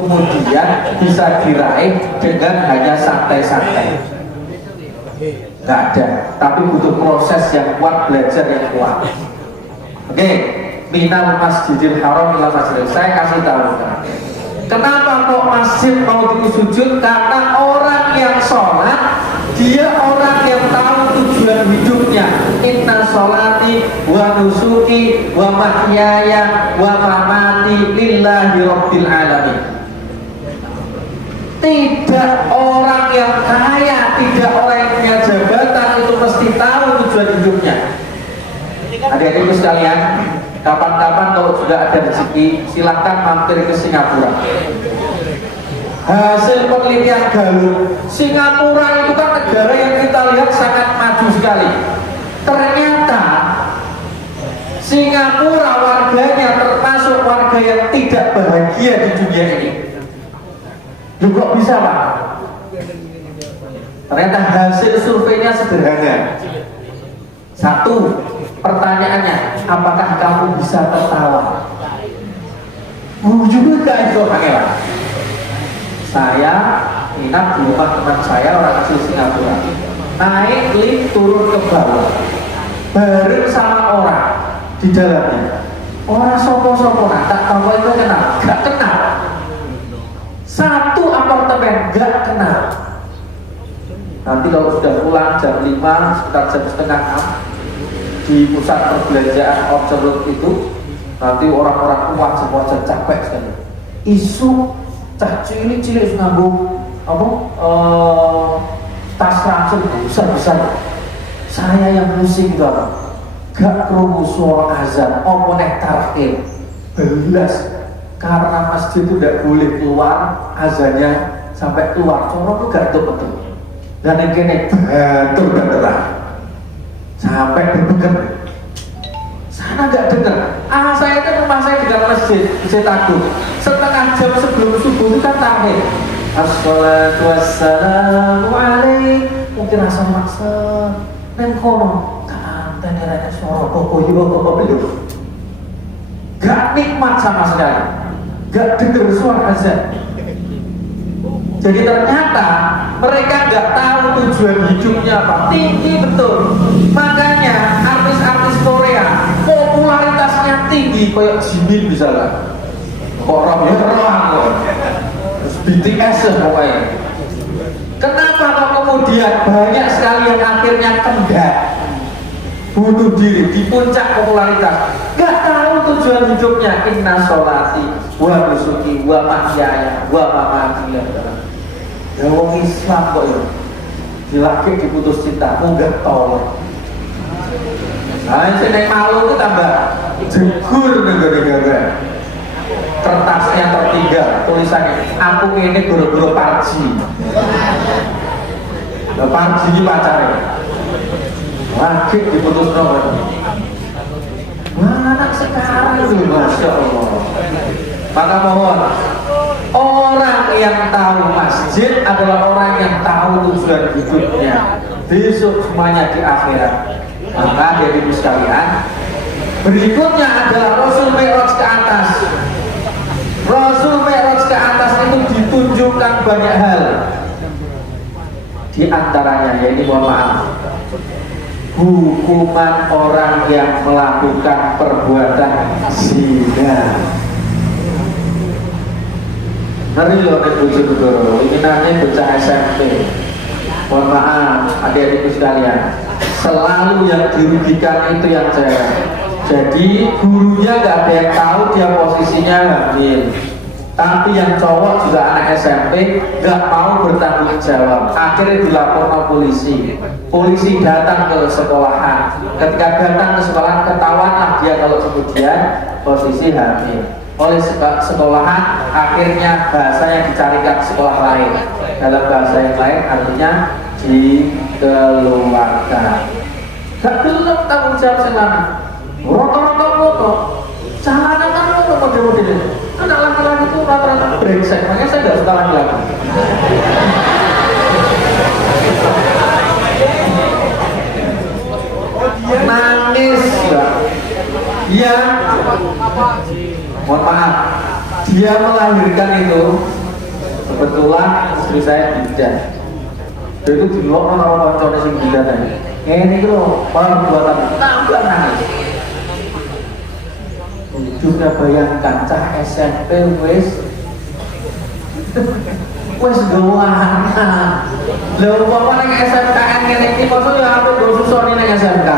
kemudian bisa diraih dengan hanya santai-santai. Nggak ada, tapi butuh proses yang kuat, belajar yang kuat. Oke, minal masjidil haram ila masjidil. Saya kasih tahu. Kenapa kok masjid mau sujud? Karena orang yang sholat, dia orang yang tahu tujuan hidupnya. Inna sholati wa nusuki wa mahyaya wa mamati lillahi rabbil alamin. Tidak orang yang kaya, tidak orang yang punya jabatan itu mesti tahu tujuan hidupnya. Adik-adikku sekalian, kapan-kapan kalau sudah ada rezeki, silahkan mampir ke Singapura. Hasil penelitian Gallup, Singapura itu kan negara yang kita lihat sangat maju sekali. Ternyata Singapura warganya termasuk warga yang tidak bahagia di dunia ini. Kok bisa, Pak? Ternyata hasil surveinya sederhana. Satu, pertanyaannya, apakah kamu bisa tertawa? Juga itu Pak. Saya nginap di rumah teman saya orang asli Singapura. Naik lift turun ke bawah, bareng sama orang di dalamnya. Orang sopo-sopo, tak tahu itu kenal, gak kenal. Satu apartemen gak kenal. Nanti kalau sudah pulang jam 5, sekitar jam setengah 6 di pusat perbelanjaan Observer itu, nanti orang-orang tua semua capek sekali. Isu cah cilik-cilik nganggo apa? Tas ransel besar-besar. Saya yang pusing itu apa? Gak krungu suara azan, apa nek tarhim. Belas karena masjid itu tidak boleh keluar azannya sampai keluar. Corong itu gak betul. Dan yang kene betul dan terang sampai berbeker. Sana nggak dengar. Saya kan rumah saya di dalam masjid, saya takut. Setengah jam sebelum subuh itu kan tahmid. Assalatu wassalamu alaik. Mungkin rasa maksud. Neng kono, tak ada suara koko. Gak nikmat sama sekali. Gak dengar suara azan. Jadi ternyata mereka nggak tahu tujuan hidupnya apa. Tinggi betul. Makanya artis-artis Korea popularitasnya tinggi, kayak Jimin misalnya. Orang terus BTS pokoknya. Kenapa kok kemudian banyak sekali yang akhirnya kendar, bunuh diri di puncak popularitas? Gak tahu tujuan hidupnya. Inna sholati wa nusuki wa mahyaya wa mamati. Ya wong Islam kok ya dilaki diputus cinta, munggah tolong. Nah, sini malu itu tambah jegur negara-negara. Kertasnya tertinggal, tulisannya aku ini guru-guru Parji. Parji ini pacarnya. Lagi diputus nomor. Wah, anak sekarang itu Masya Allah. Maka mohon, orang yang tahu masjid adalah orang yang tahu tujuan hidupnya. Besok semuanya di akhirat. Maka dari ibu sekalian, berikutnya adalah Rasul Mi'raj ke atas. Rasul Mi'raj ke atas itu ditunjukkan banyak hal. Di antaranya, yaitu mohon maaf, hukuman orang yang melakukan perbuatan zina. Ngeri loh nih bojo-bojo, ini namanya bocah SMP. Mohon maaf adik-adikku sekalian, selalu yang dirugikan itu yang cewek. Jadi gurunya nggak ada yang tahu dia posisinya hamil. Tapi yang cowok juga anak SMP nggak mau bertanggung jawab. Akhirnya dilaporkan polisi. Polisi datang ke sekolahan. Ketika datang ke sekolahan ketahuanlah dia kalau kemudian posisi hamil. Oleh sekolahan akhirnya bahasanya dicarikan sekolah lain. Dalam bahasa yang lain artinya dikeluarkan. Gak belum tanggung jawab selama. Roto-roto celana kan model-model itu. Anak laki-laki itu rata-rata brengsek. Makanya saya gak suka laki-laki. Nangis ya. Iya. Mohon maaf, dia melahirkan itu kebetulan istri saya bidan. Dia itu di luar orang konconya sing bidan tadi. Ini loh orang buatan tambah nangis. Juga bayangkan cah SMP wes doana. Lha umpama ning SMKN ngene iki mosok ya apik go susoni ning SMK.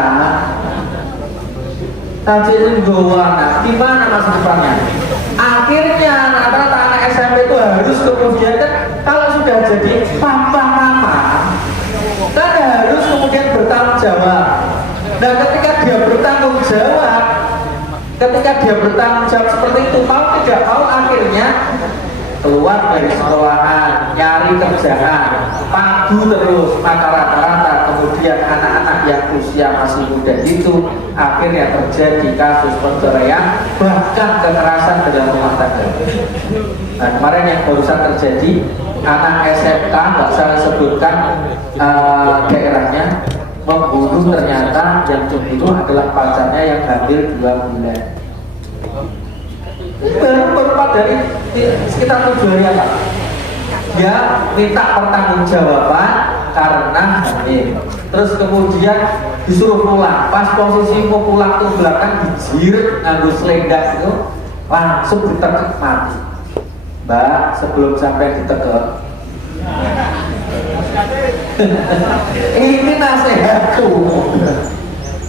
Tapi itu doana. Gimana masa depannya? Akhirnya rata-rata anak SMP itu harus kemudian kan kalau sudah jadi papa mama kan harus kemudian bertanggung jawab. Dan ketika dia bertanggung jawab seperti itu, mau tidak mau akhirnya keluar dari sekolahan, nyari kerjaan, padu terus, maka rata-rata kemudian anak-anak yang usia masih muda itu akhirnya terjadi kasus perceraian, bahkan kekerasan dalam rumah tangga. Nah, kemarin yang barusan terjadi, anak SMK, nggak saya sebutkan daerahnya, membunuh ternyata yang cemburu adalah pacarnya yang hamil 2 bulan. Baru dari sekitar 7 hari apa? Dia minta pertanggungjawaban karena hamil. Terus kemudian disuruh pulang. Pas posisi mau pulang tuh belakang dijirit nganggo selendang itu langsung ditekuk mati. Mbak, sebelum sampai ditekuk. Ini nasihatku.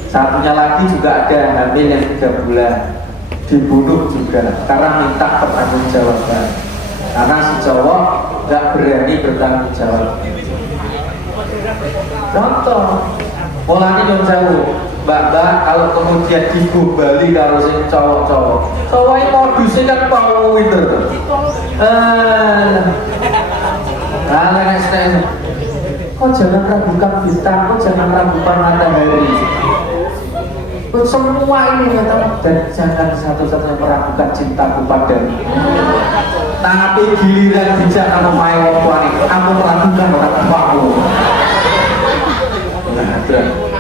Satunya lagi juga ada hamil yang 3 bulan. Dibunuh juga karena minta pertanggungjawaban, karena si cowok nggak berani bertanggung jawab. Contoh, mulanya nyun sewu, mbak kalau kemudian digobali kalau si cowok ini modusnya kan mau winter. Kok jangan ragukan bintang, kok jangan ragukan matahari. Semua ini kata, dan jangan satu-satunya meragukan cintaku padamu. Tapi giliran bijak kamu main wong kamu meragukan orang tuamu.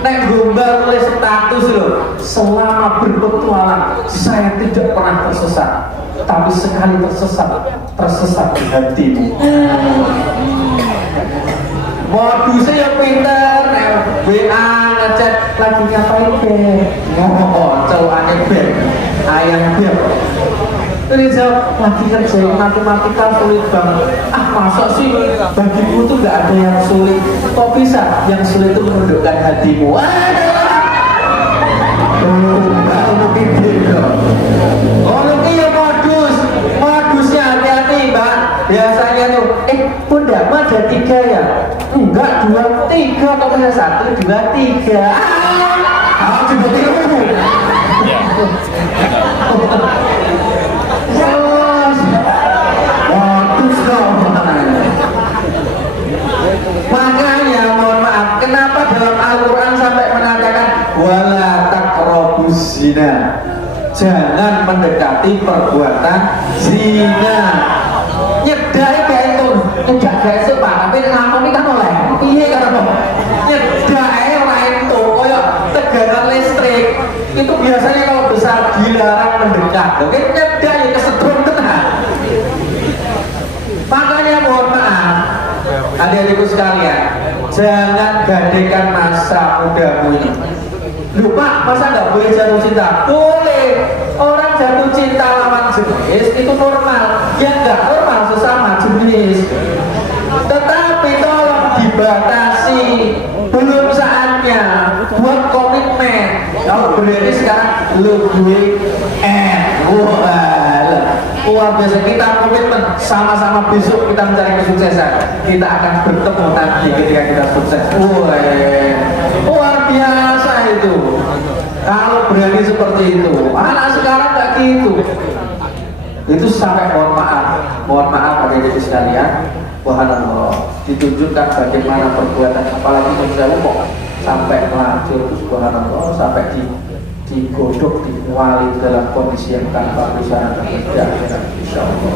Nek gombal oleh status loh, selama berpetualang saya tidak pernah tersesat, tapi sekali tersesat di hatimu. Modusnya yang pinter, WA ngechat lagi ngapain be? Celuannya be, ayam be. Ini jawab lagi kerjain matematika sulit banget. Masa sih bagiku tuh nggak ada yang sulit. Kok bisa? Yang sulit itu menundukkan hatimu. Modusnya hati-hati mbak. Biasanya tuh, bunda mah ada 3 ya? Enggak, 2, 3 atau bisa 1, 2, 3. Coba modus dong. Makanya mohon maaf, kenapa dalam Al-Quran sampai mengatakan wala taqrabuz zina, jangan mendekati perbuatan zina. Nyedai kayak itu, nyedai itu pak, tapi ngakoni kan oleh iya kan apa? Nyedai lain tuh, kayak tegangan listrik itu biasanya kalau besar dilarang mendekat. Oke, nyedai kesetrum tenang. Makanya mohon maaf, adik-adikku sekalian, jangan gadekan masa mudamu ini. Lupa, masa nggak boleh jatuh cinta? Boleh. Orang jatuh cinta lawan jenis itu normal. Yang nggak normal sesama jenis. Tetapi tolong dibatasi. Belum saatnya buat komitmen. Kalau berarti sekarang lu gue luar biasa, kita komitmen sama-sama besok kita mencari kesuksesan. Kita akan bertemu nanti ketika kita sukses. Luar biasa itu. Kalau berani seperti itu, anak sekarang nggak gitu. Itu sampai mohon maaf adik-adik sekalian. Subhanallah, ditunjukkan bagaimana perbuatan, apalagi menjauh kok sampai melacur, subhanallah, sampai digodok, dikuali dalam kondisi yang tanpa busana dan tidak, insyaallah.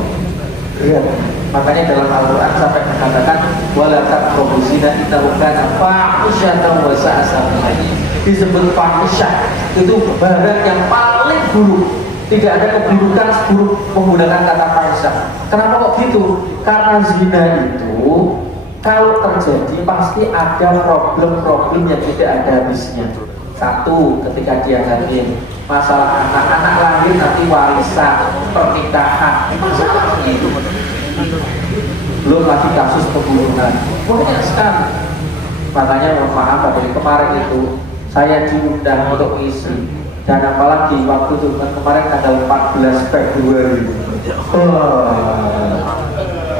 Lihat, makanya dalam Al-Quran sampai mengatakan wala taqrabu zina innahu kana fahisyatan wa sa'a sabila. Disebut fahisyah itu barang yang paling buruk, tidak ada keburukan seburuk menggunakan kata fahsyah. Kenapa kok gitu? Karena zina itu kalau terjadi pasti ada problem-problem yang tidak ada habisnya. Satu, ketika dia hamil, masalah anak-anak lahir nanti warisan, pernikahan, masalah itu. Belum lagi kasus pembunuhan, banyak sekali. Makanya mohon maaf, dari kemarin itu saya diundang untuk isi, dan apalagi waktu itu kemarin tanggal 14 Februari.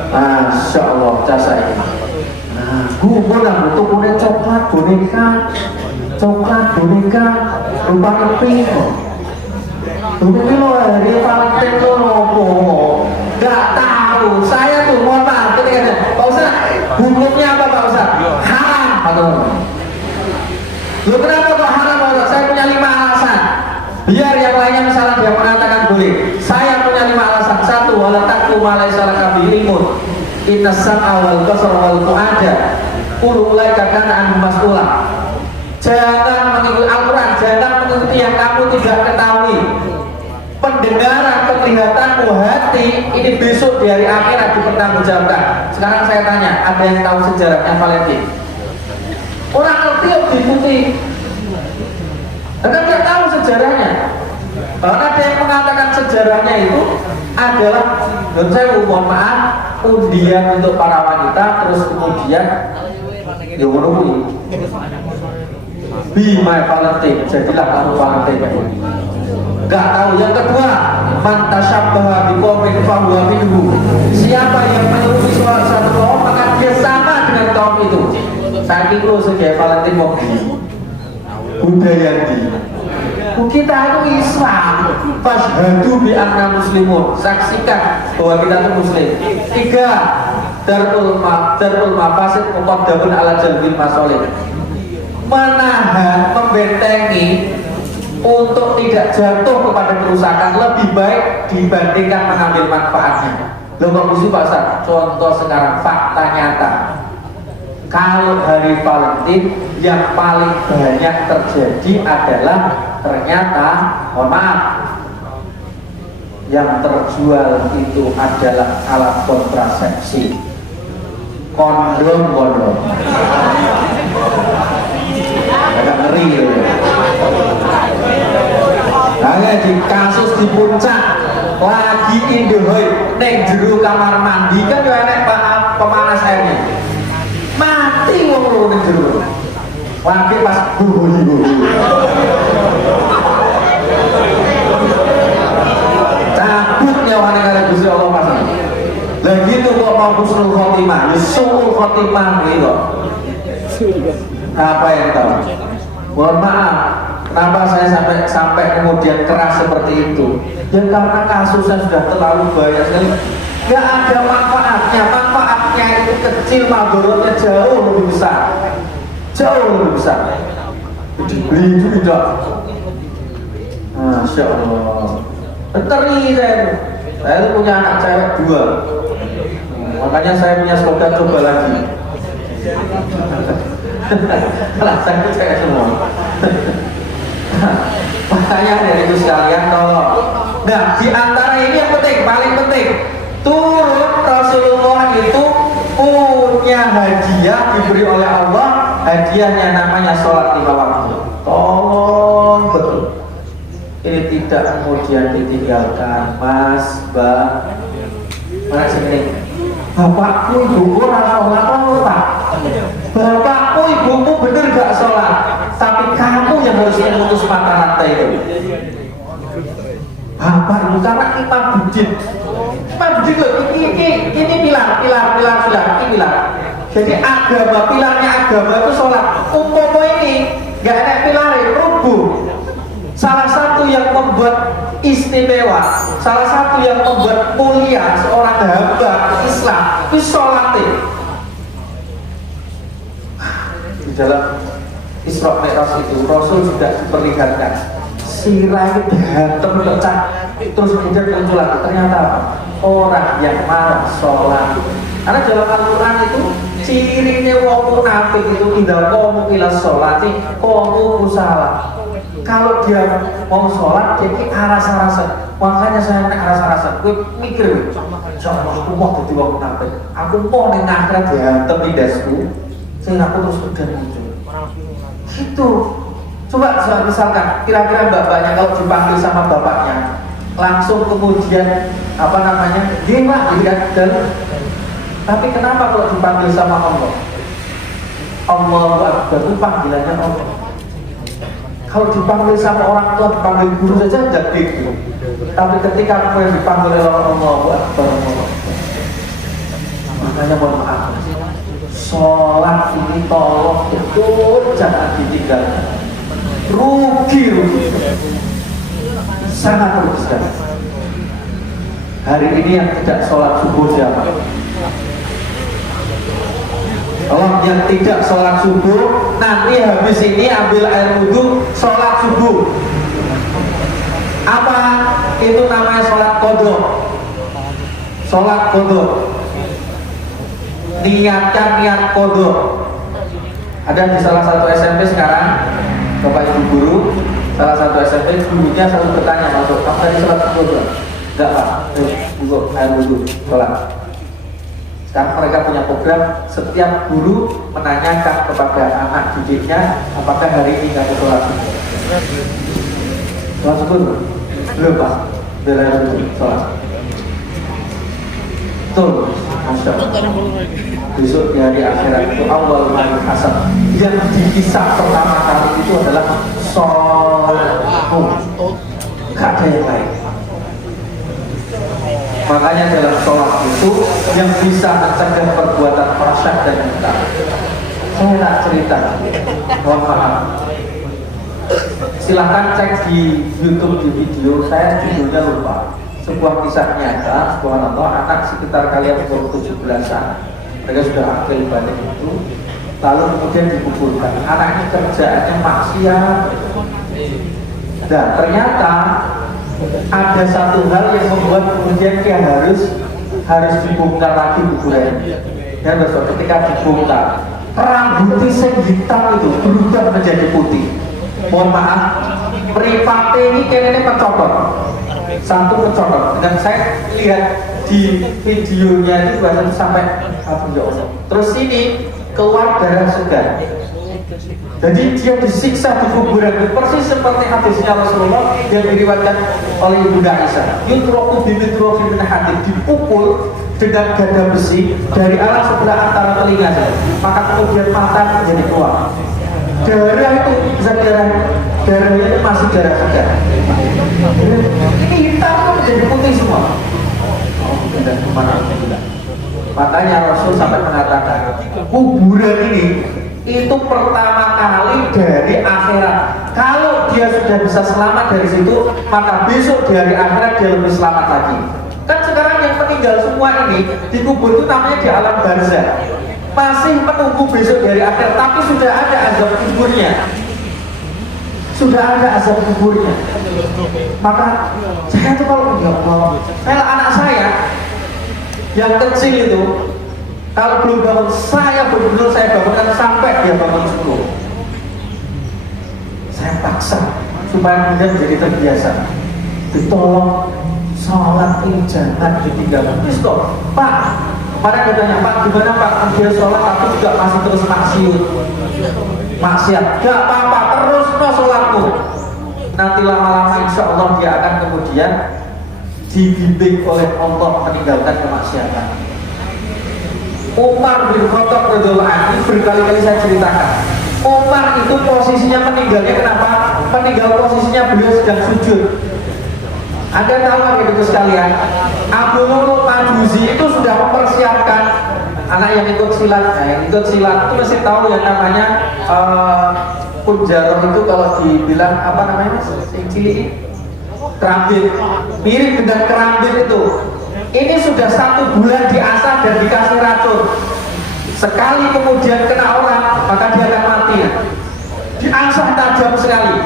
Masya Allah, jasa ini. Gumun aku tuh punya coklat boneka, rupanya pink. Ini lo hari Valentine lo nopo, nggak tahu. Saya tuh mohon maaf ketika Pak Ustaz, hukumnya apa Pak Ustaz? Haram, atau lo kenapa kok haram Pak Ustaz? Saya punya 5 alasan. Biar yang lainnya misalnya dia mengatakan boleh. Saya punya 5 alasan. Satu, wala taqu ma laysa laka bihi ilmun. Inna sam'a wal basara wal fu'ada kullu ulaika kana anhu mas'ula. Jangan mengikuti Al-Quran, jangan mengikuti yang kamu tidak ketahui. Pendengaran, penglihatanmu, hati ini besok di hari akhirat dipertanggungjawabkan. Sekarang saya tanya, ada yang tahu sejarahnya Valentine? Orang ngerti yang diikuti, nggak tahu sejarahnya. Bahkan ada yang mengatakan sejarahnya itu adalah, dan saya mohon maaf, undian untuk para wanita, terus kemudian ya menunggu be my Valentine, jadilah kamu Valentine. Gak tahu. Yang kedua, man tasyabbaha biqaumin fahuwa minhum. Siapa yang menyerupai suatu kaum maka dia sama dengan kaum itu. Saya kira sebagai Valentine mau budaya di kita itu Islam. Fashhadu bi anna muslimun, saksikan bahwa kita itu muslim. 3, darul mafasid muqaddamun ala jalbil masalih. Menahan, membentengi untuk tidak jatuh kepada kerusakan lebih baik dibandingkan mengambil manfaatnya. Loh kok mesti Pak Ustaz? Contoh sekarang, fakta nyata. Kalau hari Valentine yang paling banyak terjadi adalah ternyata, mohon maaf, yang terjual itu adalah alat kontrasepsi, kondom. Agak ngeri ya. Hanya di kasus di puncak lagi indohoi neng jero kamar mandi kan yo enek pemanas airnya. Mati wong loro neng jero. Lagi pas buhu. Cabut nyawane karo Gusti Allah Mas. Lah gitu kok mau husnul khotimah, ya suul khotimah gitu. Apa yang tahu? Mohon maaf, kenapa saya sampai kemudian keras seperti itu? Ya karena kasusnya sudah terlalu banyak sekali. Gak ada manfaatnya itu kecil, madorotnya jauh lebih besar. Dibeli juga. Masya Allah. Teri saya itu punya anak cewek 2. Makanya saya punya slogan coba lagi. Alasan itu saya semua. Makanya dari itu sekalian tolong. Nah, di antara ini yang penting, paling penting, turun Rasulullah itu punya hadiah diberi oleh Allah. Hadiahnya namanya sholat 5 waktu. Tolong betul. Ini tidak kemudian ditinggalkan, Mas, Mbak. Mana sini? Bapakku ibuku sholat Pak. Bapakku ibumu bener gak sholat, tapi kamu yang harus memutus mata rantai itu. Bapak ibu karena Imam Budin loh, ini pilar. Jadi agama, pilarnya agama itu sholat. Umpomo ini gak ada pilarnya, rubuh. Salah satu yang membuat istimewa, salah satu yang membuat mulia seorang hamba Islam itu sholat. Di dalam Isra Mi'raj itu Rasul sudah diperlihatkan sirah datang pecah, terus kemudian muncul lagi. Ternyata apa? Orang yang marah sholat. Karena dalam Al-Quran itu cirinya wong munafik itu tidak komu ila sholati komu salah. kalau dia mau sholat dia ki aras-arasan. Makanya saya nek aras-arasan gue mikir insyaallah aku mau dadi wong munafik, aku mau ning akhirat diantem lidasku sehingga aku terus kemudian muncul gitu. Coba misalkan kira-kira bapaknya kalau dipanggil sama bapaknya langsung kemudian apa namanya gimana gitu kan. Dan tapi kenapa kalau dipanggil sama Allah, Allahu Akbar itu panggilannya Allah. Kalau dipanggil sama orang tua, dipanggil guru saja jadi gitu. Tapi ketika aku yang dipanggil oleh Allahu Akbar, makanya mohon maaf, sholat ini tolong betul jangan ditinggalkan. Rugi, sangat rugi sekali. Hari ini yang tidak sholat subuh siapa? Tolong yang tidak sholat subuh, nanti habis ini ambil air wudhu, sholat subuh. Apa itu namanya sholat qodho? Sholat qodho. Niatkan niat qodho. Ada di salah satu SMP sekarang, Bapak Ibu guru, salah satu SMP gurunya selalu bertanya, masuk, kamu tadi sholat subuh? Enggak Pak, untuk air wudhu, sholat. Sekarang mereka punya program, setiap guru menanyakan kepada anak didiknya apakah hari ini kamu sholat subuh. Sholat subuh belum Pak, belum sholat. Betul, Masya Allah. Besok di hari akhirat itu awal hari hasad yang dikisah pertama kali itu adalah sholat. Gak ada yang lain. Makanya dalam sholat itu yang bisa mencegah perbuatan fahsyat dan munkar. Saya nak cerita, mohon maaf. Silahkan cek di YouTube di video saya, judulnya lupa. Sebuah kisah nyata, subhanallah, anak sekitar kalian umur 17-an, mereka sudah akil balik itu, lalu kemudian dikuburkan. Anaknya kerjaannya maksiat. Dan ternyata ada satu hal yang membuat kemudian dia harus dibongkar lagi kuburannya. Dan besok ketika dibongkar, rambutnya yang hitam itu berubah menjadi putih. Mohon maaf, mripate ini kayaknya pencopot, satu pencopot. Dan saya lihat di videonya itu bahkan sampai apa ya Allah. Terus ini keluar darah segar. Jadi dia disiksa di kuburan itu persis seperti hadisnya Rasulullah yang diriwayatkan oleh Ibunda Aisyah. Yutroku bimitrofi min hadid, dipukul dengan gada besi dari arah sebelah antara telinga, maka kemudian mata menjadi keluar. Darah itu bisa darahnya itu masih darah segar. Ini hitam menjadi putih semua. Dan kemana? Makanya Rasul sampai mengatakan kuburan ini itu pertama kali dari akhirat. Kalau dia sudah bisa selamat dari situ, maka besok di hari akhirat dia lebih selamat lagi. Kan sekarang yang meninggal semua ini dikubur itu namanya di alam barzah, masih menunggu besok dari akhirat, tapi sudah ada azab kuburnya. Sudah ada azab kuburnya. Maka saya tuh kalau saya anak saya yang kecil itu, kalau belum bangun, saya benar-benar saya bangunkan sampai dia bangun subuh. Saya paksa supaya kemudian menjadi terbiasa. Ditolong sholat ini jangan ditinggalkan. Terus kok, Pak, kemarin dia tanya, Pak, gimana Pak? Dia sholat tapi juga masih terus maksiat. Gak apa-apa, terus no sholatmu. Nanti lama-lama insya Allah dia akan kemudian dibimbing oleh Allah meninggalkan kemaksiatan. Umar bin Khattab radhiyallahu anhu berkali-kali saya ceritakan. Umar itu posisinya meninggalnya kenapa? Meninggal posisinya beliau sedang sujud. Anda tahu nggak gitu sekalian? Abu Lu'lu' Majusi itu sudah mempersiapkan anak yang ikut silat. Nah, yang ikut silat itu mesti tahu yang namanya punjaroh itu kalau dibilang apa namanya? Cilik kerambil, mirip dengan kerambil itu. Ini sudah 1 bulan diasah dan dikasih racun. Sekali kemudian kena orang, maka dia akan mati. Diasah tajam sekali.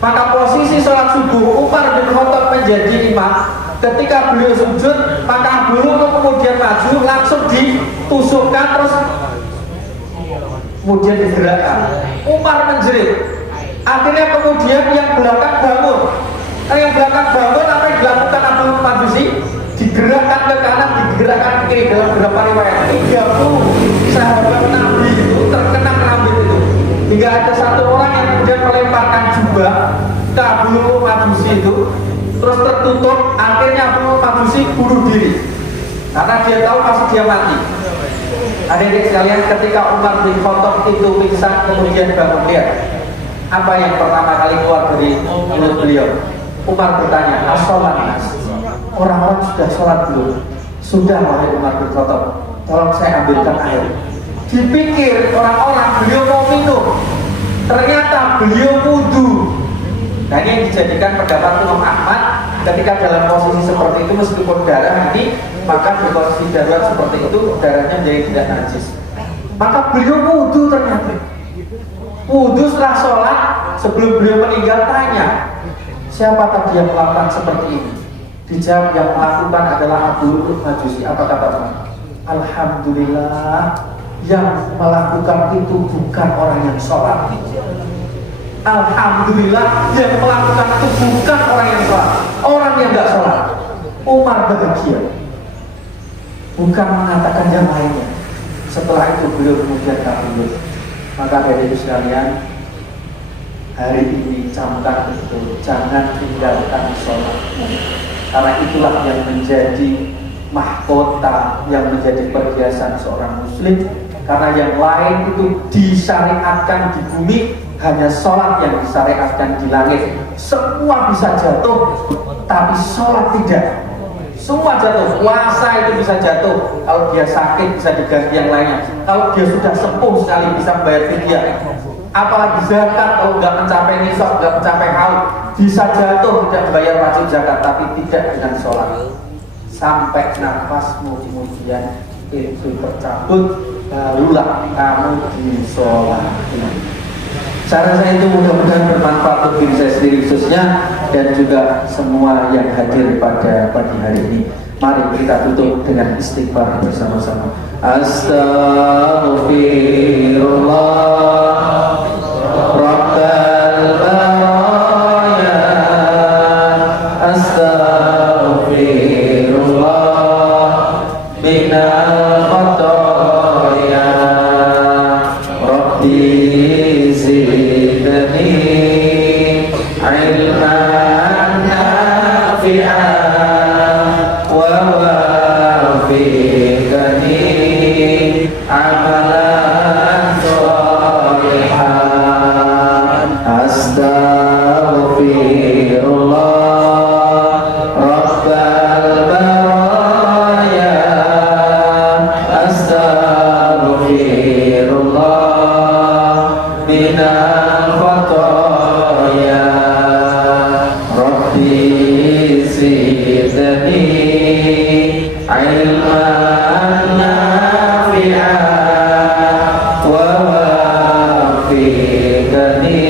Maka posisi sholat subuh Umar bin Khattab menjadi imam. Ketika beliau sujud, maka bulu kemudian maju, langsung ditusukkan terus kemudian digerakkan. Umar menjerit, Akhirnya kemudian yang belakang bangun. Yang belakang bangun, apa yang dilakukan Abdul Majusi? Digerakkan ke kanan, digerakkan ke kiri. Dalam beberapa riwayat 30 sahabat Nabi itu terkena kerambit itu, hingga ada satu orang yang kemudian melemparkan jubah ke Abdul Majusi itu, terus tertutup. Akhirnya Abdul Majusi bunuh diri karena dia tahu pasti dia mati. Adik-adik sekalian, ketika Umar bin Khattab itu pingsan kemudian bangun, lihat apa yang pertama kali keluar dari mulut beliau. Umar bertanya, as-sholat nas? Orang-orang sudah sholat belum? Sudah, wahai Umar bin Khattab, tolong saya ambilkan air. Dipikir orang-orang beliau mau minum, ternyata beliau wudu. Nah, ini yang dijadikan pendapat Imam Ahmad, ketika dalam posisi seperti itu meskipun darah ini, maka di posisi darurat seperti itu darahnya menjadi tidak najis. Maka beliau wudu ternyata. Wudu setelah sholat, sebelum beliau meninggal tanya, siapa tadi yang melakukan seperti ini? Dijawab, yang melakukan adalah Abdul Majusi. Apa kata teman? Alhamdulillah, yang melakukan itu bukan orang yang sholat. Alhamdulillah, yang melakukan itu bukan orang yang sholat, orang yang nggak sholat. Umar bahagia, bukan mengatakan yang lainnya. Setelah itu beliau kemudian kabur. Maka dari itu sekalian, hari ini camkan betul, jangan tinggalkan sholatmu, karena itulah yang menjadi mahkota, yang menjadi perhiasan seorang muslim. Karena yang lain itu disyariatkan di bumi, hanya sholat yang disyariatkan di langit. Semua bisa jatuh, tapi sholat tidak. Semua jatuh, puasa itu bisa jatuh, kalau dia sakit bisa diganti yang lainnya, kalau dia sudah sepuh sekali bisa membayar fidyah. Apalagi zakat, kalau nggak mencapai nisab, nggak mencapai haul, bisa jatuh, tidak membayar wajib zakat, tapi tidak dengan sholat. Sampai nafasmu kemudian itu tercabut, barulah kamu disolati. Cara saya itu mudah-mudahan bermanfaat untuk diri saya sendiri khususnya, dan juga semua yang hadir pada pagi hari ini. Mari kita tutup dengan istighfar bersama-sama. Astaghfirullah Rabbal baraya, astaghfirullah minal khataya, Rabbi zidni ilman nafi'an wa wafiqni amalan sholihan. Astaghfirullah Rabbal baraya, astaghfirullah minal khataya, Rabbi zidni ilman nafi'an wa wafiqni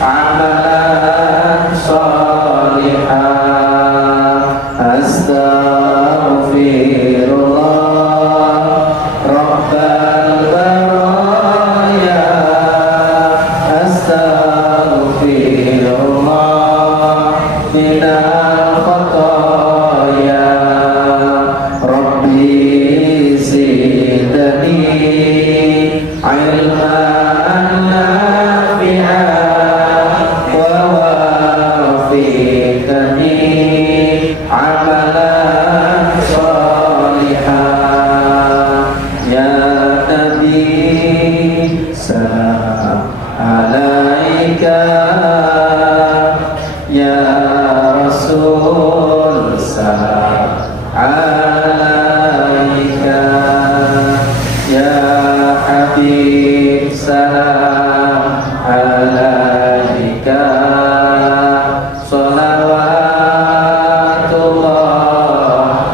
amalan sholihan. Astaghfirullah Rabbal baraya, astaghfirullah minal khataya, Rabbi zidni ilman nafi'an wa wafiqni amalan sholihan. Ya Nabi salam alaika, ya Rasul salam alaika, ya Habib salam alaika, salawatullah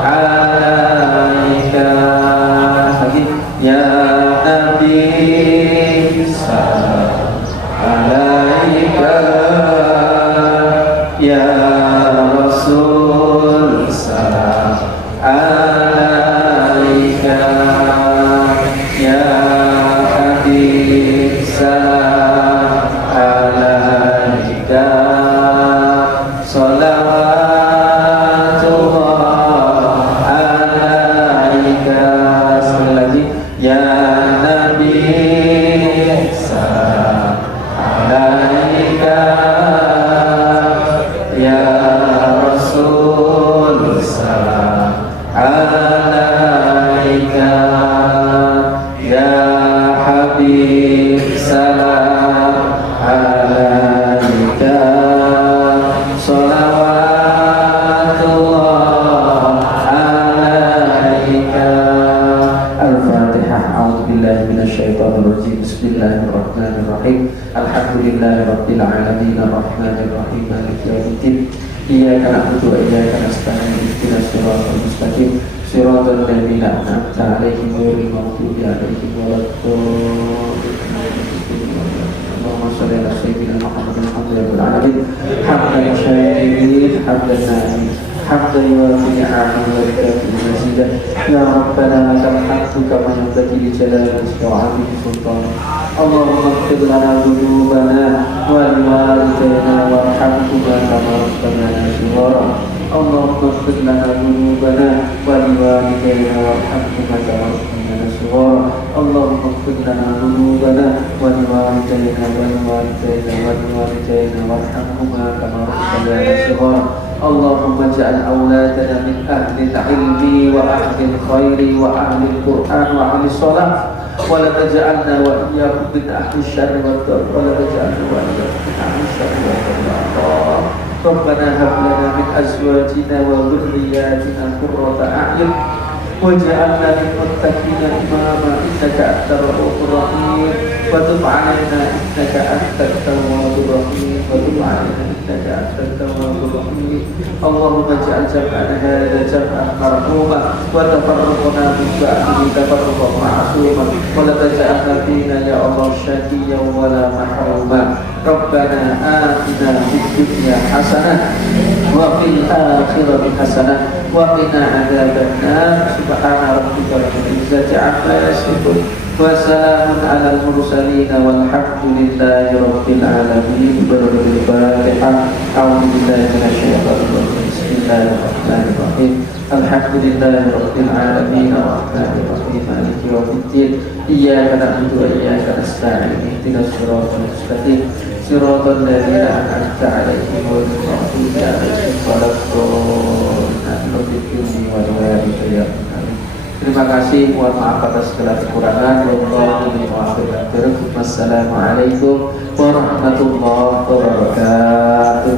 Rahmanir Rahim. Alhamdulillahirabbil alamin arrahmanir rahim maliki yaumiddin. Iyyaka na'budu wa iyyaka nasta'in ihdinas siratal mustaqim siratal ladzina an'amta 'alaihim ghairil maghdubi 'alaihim waladdallin. Allahumma shalli ala sayyidina Muhammadin alhamdulillahil alamin hamdan syakirin hamdan na'imin حمدا يوافي نعمه ويكافئ مزيدا يا ربنا لك الحمد كما ينبغي لجلال وجهك وعظيم سلطانك. اللهم اغفر لنا ذنوبنا ولوالدينا وارحمهما كما ربيانا صغارا. اللهم اغفر لنا ذنوبنا ولوالدينا وارحمهما كما ربيانا صغارا. اللهم اغفر لنا ذنوبنا ولوالدينا وارحمهما كما ربيانا صغارا. اللهم اجعل أولادنا من أهل العلم وأهل الخير وأهل القرآن وأهل الصلاة ولا تجعلنا وإياكم من أهل الشر والضر ولا تجعلنا وإياكم من أهل الشر والضر. ربنا هب لنا من أزواجنا وذرياتنا قرة أعين واجعلنا للمتقين إماما إنك أنت الرؤوف الرحيم وتب علينا إنك أنت التواب الرحيم وتب علينا إنك أنت التواب الرحيم. اللهم اجعل جمعنا هذا جمعا مرحوما وتفرقنا من بعده تفرقا معصوما ولا تجعلنا فينا يا الله شقيا ولا محروما. ربنا آتنا في الدنيا حسنة وفي الآخرة حسنة وقنا عذاب النار. سبحان ربك رب العزة عما يصفون وسلام على المرسلين والحمد لله رب العالمين. بالفاتحة أعوذ بالله من الشيطان الرجيم بسم الله الرحمن الرحيم الحمد لله رب العالمين الرحمن الرحيم مالك يوم الدين إياك نعبد وإياك نستعين اهدنا الصراط المستقيم صراط الذين أنعمت عليهم غير المغضوب عليهم ولا الضالين. Terima kasih, mohon maaf atas segala kekurangan. Wassalamualaikum warahmatullahi wabarakatuh.